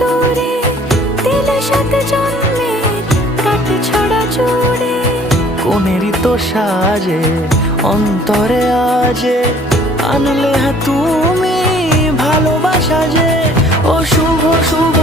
দূরে দিলে সাত জন্মের কাট ছড়া জুড়ে। কোনেরই তো সাজে অন্তরে আজে আনলে তুমি ভালোবাসা যে। ও শুভ শুভ